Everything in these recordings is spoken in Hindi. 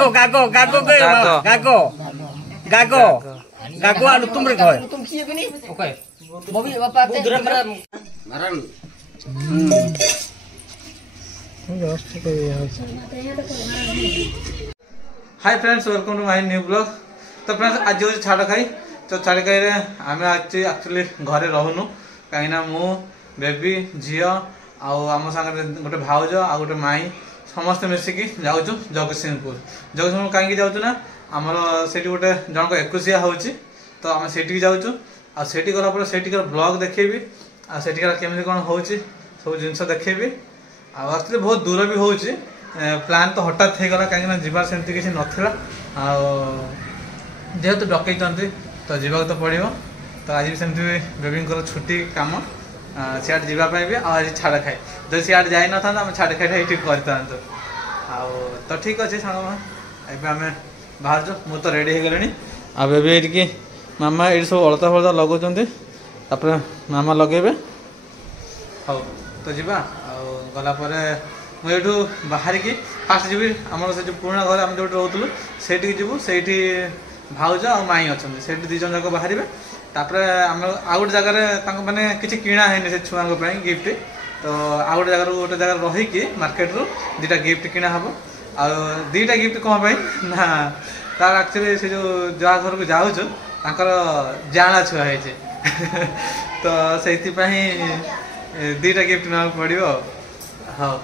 गागो गागो गागो गागो गागो आलू तुम रे कहे तुम किए बनी ओके मम्मी पापा मारन hi friends welcome to my new blog. तो फ्रेंड्स आज हूँ छाड़ खाई। तो छाड़ खाई आम एक्चुअली घरे रहूनु कहीं मु बेबी झील आम सागर गोटे भाउज आ गोटे माई समस्त मिसिकी जाऊँ जगतसिंहपुर। जगतसिंहपुर कहीं जाऊँ ना आमर से गोटे जनक 21 होची तो आम से जाऊँ आठी गलापर से ब्लॉग देखेबी आठिकार केमी कौन हो सब जिन देखेबी आक्चुअली बहुत दूर भी हो प्लान तो हठात हो गला कहीं जीवार सेमती किसी नाला जेहेतु डकई तो जीवा तो पड़ो। तो आज भी सेमती बेबी छुट्टी कम सियाड़ जावाई भी आज छाड़ खाए जो सियाड़ जाई न था छाड़ खाई ये कर तो ठीक अच्छे सांग आम बाहर मु तो रेडी हो गले आ बेबी ये मामा ये सब अलता फलता लगाऊँ मामा लगे हाँ तो जीवा गलापर मुझे बाहर की फास्ट जी आम से पुराना घर आम जो रोलु से जीवु से भाउज आ माई अच्छा से दी जन जाक बाहर तापर आम आ गए जगार मैंने किसी किणा है से छुआ गिफ्ट तो आ गए जगह गोटे जगह रहीकि मार्केट रू दीटा गिफ्ट किणा हम आ दीटा गिफ्ट कौन ना तार एक्चुअली से जो जहाँ घर को जाऊँ जाना छुआ है तो से दीटा गिफ्ट ना पड़ो। हाँ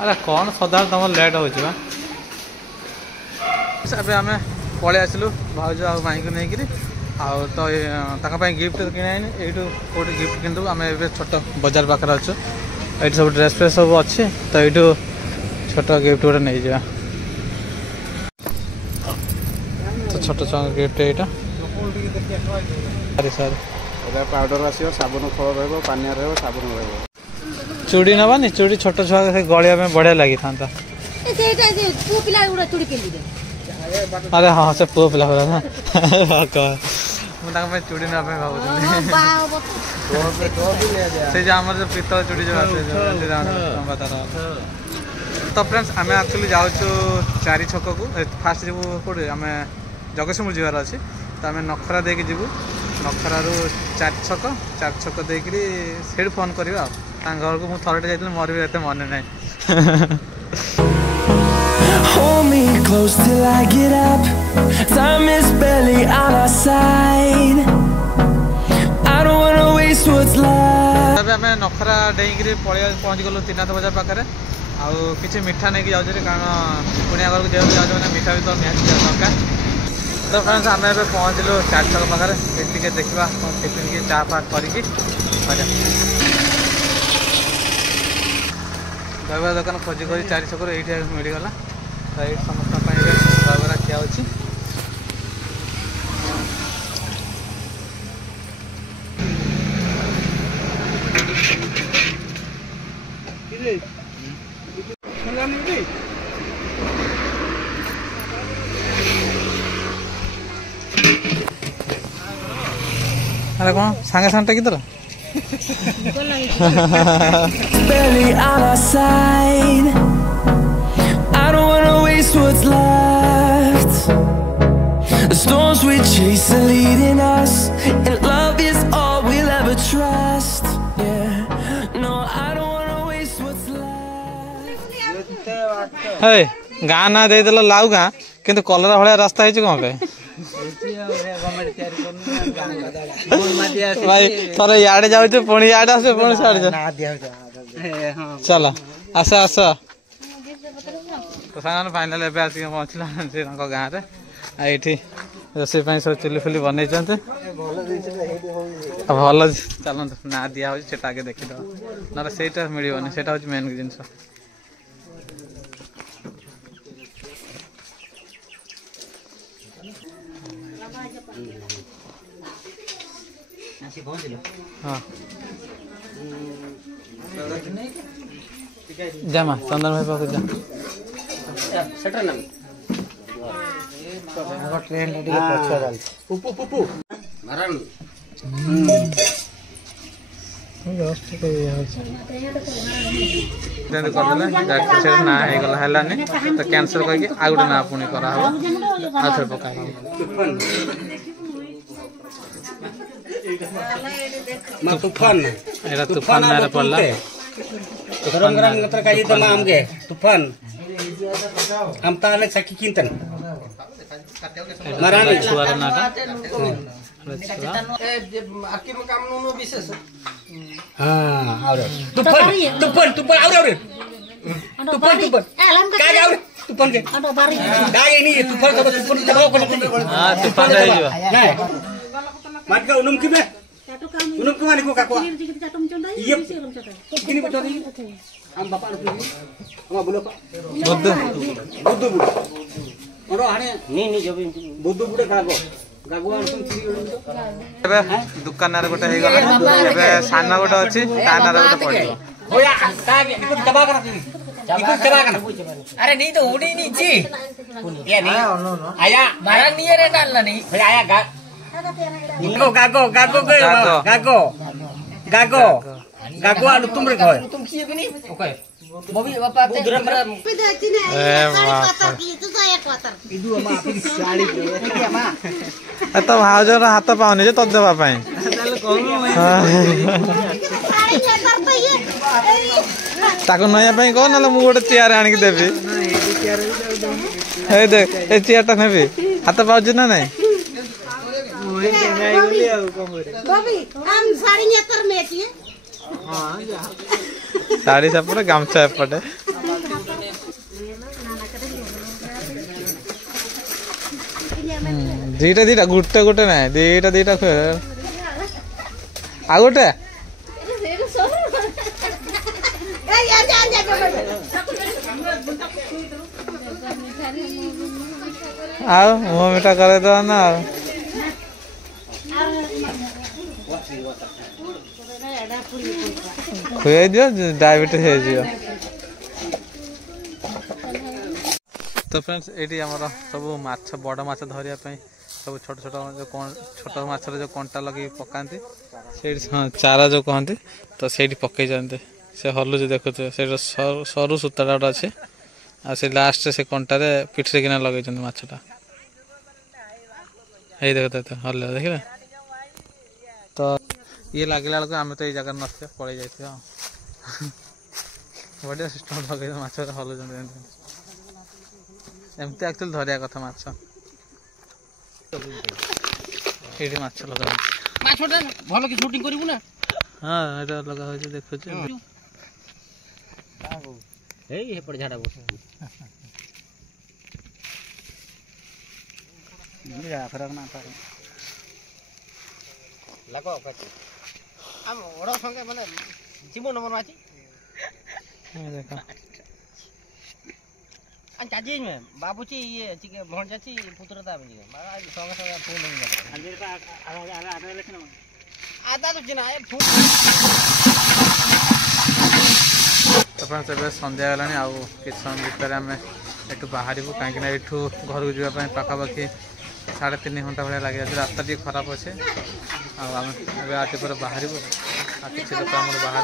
अरे कौन सदा तुम लेट हो आम पलि आसलु भाज आ माई को लेकिन तो गिफ्ट किना यू कौट गिफ्ट किनू आम ए छोट बजार पाखे अच्छु ये सब ड्रेस फ्रेस सब अच्छे तो यू छोट गिफ्ट गोटे नहीं जा तो छोट छुआ गिफ्ट यहाँ पाउडर आस साबुन फल रनिया साबुन रहा चूड़ी नवानी चूड़ी छोट छुआ गलिया में बढ़िया लगी था। अरे हाँ से पुओ पिला ना मुझे चूड़ी ना भाव से जो पितल चूड़ी जो तो फ्रेंड्स आम एक्चुअली जाऊँ चारि छक को फास्ट जीव कौटे आम जगतसिंहपुर जीवार अच्छी तो आम नखरा देकी जीवु नखरारू चारि छक देकरी से फोन करवा घर को मुझे थरटे जाइए मोर भी मन ना Hold me close till I get up. Time is barely on our side. I don't wanna waste what's left. अब हमें नखरा डेईकरी पहुँच गलु 3 बजार पाखे आउ किसी मिठा नहीं जाऊँ कारण कुणिया घर को जेहेतु जाऊँ मैंने मिठा भी तो निहाती दरकार। तो फ्रेंड्स आम ए पहुँचलु 4 छक पाखे टे देखा टिफिन की चा फा करके दहीबरा दुकान खोजी खोजी 4 छक ये मिलगला तो ये समस्त दहीबरा खिया होची। अरे कौन सांगे सांगे की तरह Barely on our side. I don't wanna waste what's left. The storms we chase are leading us, and love is all we'll ever trust. Yeah, no, I don't wanna waste what's left. हे गाँ ना दे देला लाउ गाँ किंतु कलरा भाया रास्ता है कौन पे भाई थोड़ा याडे जाऊ पुणी याडे आस पुणी साड़े चल आस आस तो सामान फाइनाल एवं आसिक पहुँचला से गाँव में ये रोषे सब चुली फुली बनई भल चलते ना दिया हो आगे देखीद ना से मिलनी से मेन जिन हाँ जामा चंदन भाई पाक जा ट्रेन ना होगला है तो कैंसल करके आ गोटे ना पुणी करा आउे पका तूफान तूफान मेरे पड़ला गरम गरम नतर काजी तो आमगे तूफान हम ताले सकी किंतन मारानी छुआर नाटा आखिर में काम नो विशेष हां और तूफान तूफान तूफान और तूफान तूफान काय और तूफान के काय नहीं तूफान का तूफान दबाव को हां तूफान रह जो नहीं मत का उनुम किबे उनुम को मानी को काको ये किनी बचो हम बापा हम बोलो बुद्ध बुद्ध और हाने नहीं जब बुद्ध बुडे काको गागुआन तुम चिरी एबे दुकान रे गोटे हे गला एबे साना गोटे अछि ताना रे गोटे पड़िबो होया तागे इको दबा कर इको दबा कर अरे नहीं तो उड़ी नहीं जी ये नहीं आया मारा नहीं रे डालना नहीं भाई आया गागो गागो गागो गागो गागो आलू तुम रे कहे तुम किए भी नहीं ओके बबी बापा ते ए इदु अमा आपी साड़ी के अमा तो भाउजर हाथ पाउनी जे तो देबा पई ताको नया पई को नले मु गोटे चेयर आनी के देबी ए देख ए चेयर ता नेबी हाथ पाउजी ना नहीं बबी हम साड़ी नेतर में छी हां साड़ी सपटे गामछा एपटे दीटा दीटा गुटे गुटे ना दीटा दीटा आ गोटे आओ मुँह मीठा करे दो ना खुए दियो डायबिटीज हो जियो तो फ्रेंड्स ये आमर सब माछ बड़ माछ धरिया सब छोट छोट जो छोट माछर जो कंटा लगे पकाती से चारा जो कहते तो से पकई जाते से हलुच देखुए से सरू सूताटा गोटे अच्छे आ लास्ट से कंटार पिठरे किना लगे माछटा ये देखते हल देखिए तो ये लगला बेलू आम तो ये जगह न पड़े जा बढ़िया सिस्टम लगे माछ हलुच एमती एक्चुअली धरिया कथा माछ ये माछ लगा माछटा भलो कि शूटिंग करिवु ना हां एटा लगा होय देखो छ हे हे पर झाड़ा बस निरा फरक ना पारे लागो हम ओडो संगे माने जीवन नंबर माची देखो चाची में बाबूजी ये चिके भणजाची पुत्रता में मारा संगे संगे फोन नहीं अंजीर का आधा लेकिन आधा तो जिना है फोन तो फ्रेंड्स ए संध्या गलानी आ कि समय भितर आम एठू बाहर कहीं एठू घर को जावाई पाखापाखि 3.5 घंटा भाई लगे रास्ता टी खराब अच्छे आम आज पर बाहर किसी लोग आम बाहर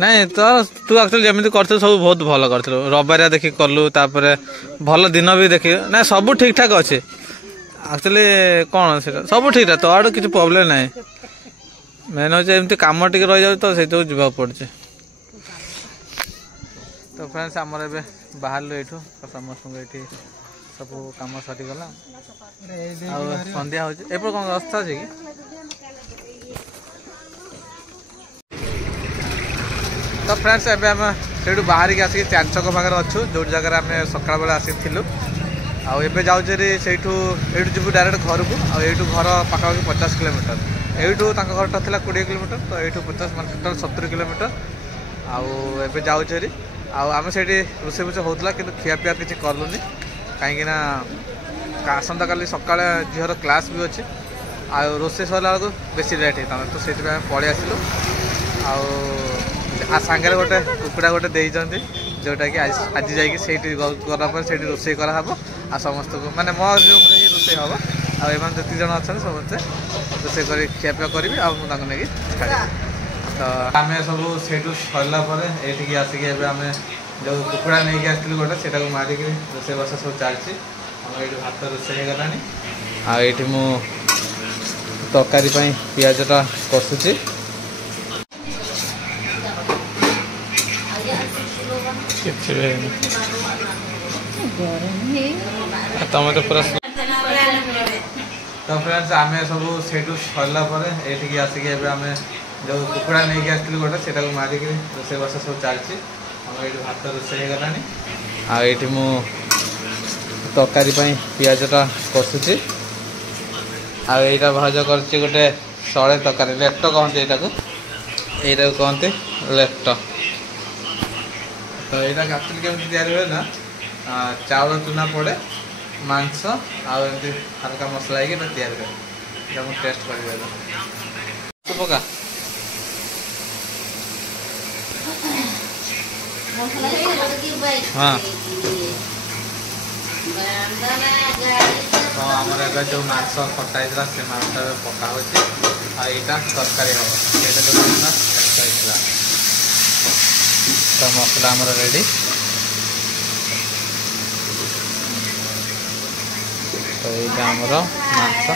नहीं तो तू एक्चुअली जमी कर सब बहुत भल कर रविवार देखी कलु भल दिन भी देखी ना सब ठीक ठाक अच्छे एक्चुअली कौन से सब ठीक ठाक तो आड़ किसी प्रॉब्लम ना मेन हो कम टे रही जाए तो से जा पड़े तो फ्रेंड्स आमर ए बाहर यू समस्त ये सब कम सरीगला सन्ध्या हो कौन व्यवस्था अच्छे कि तो फ्रेंड्स एबे हम सेठू बाहर के आसिक 4 छक पाखे अच्छु जो जगह आम सकाल बेला आसिलु आबे जाऊे सेठू जीव डायरेक्ट घर को आठू घर पाखापाखि 50 किलोमीटर एठू घर था 20 किलोमीटर तो ये 50 मान टोटाल 70 किलोमीटर आबे जाऊे आम से रोसे फुसे होता कि खियापिया किसी कलुनि कहीं आसंता काली सका झीर क्लास भी अच्छे आ रोसे सरला बेलू बेसी लेट होता तो से पलि आसलु आ सांगे गोटे कुकुड़ा गोटे जोटा कि आज जाकि गला रोसे कराब आ समस्त को माने मो रूम रे ही रोसे हम आ एमान जति जन अछन समस्त रोसे करी खियापिया करी आ मु ताको नेकी छाड़ी तो आमे सब सेठू सरला परे एठी आसिक एबे आमे जो कुकुड़ा नहीं के आसली गोटे सेटा को मारिक रोसे बस सब चलती हम ये भात रोसे हो गलानी आ ये मु तरकारी पियाजटा कषुची तुम तो पूरा तो फ्रेंड्स आम सब सेठू सरला ये आसिक आम जो कुकुड़ा नहीं के आसली गोटे सेटा को मारिक रोसे बस सब चलती हम ये भात रोसे हो गलानी आ ये मु तरकारी पियाजटा कषुची आ यहाँ भाज कर गोटे सड़े तरकारी लेट कहते यहाँ कहते लेट तो यहाँ एक्चुअली केमती तैयारी ना चाउल चूना पड़े मांस आमती हल्का मसला तैयारी करे टेस्ट कर पका हाँ तो आमर ए जो मांस कटा होता से मांस पका हो यहाँ तरकारी हम तो मसला आमर रेडी तो ये आमर मांस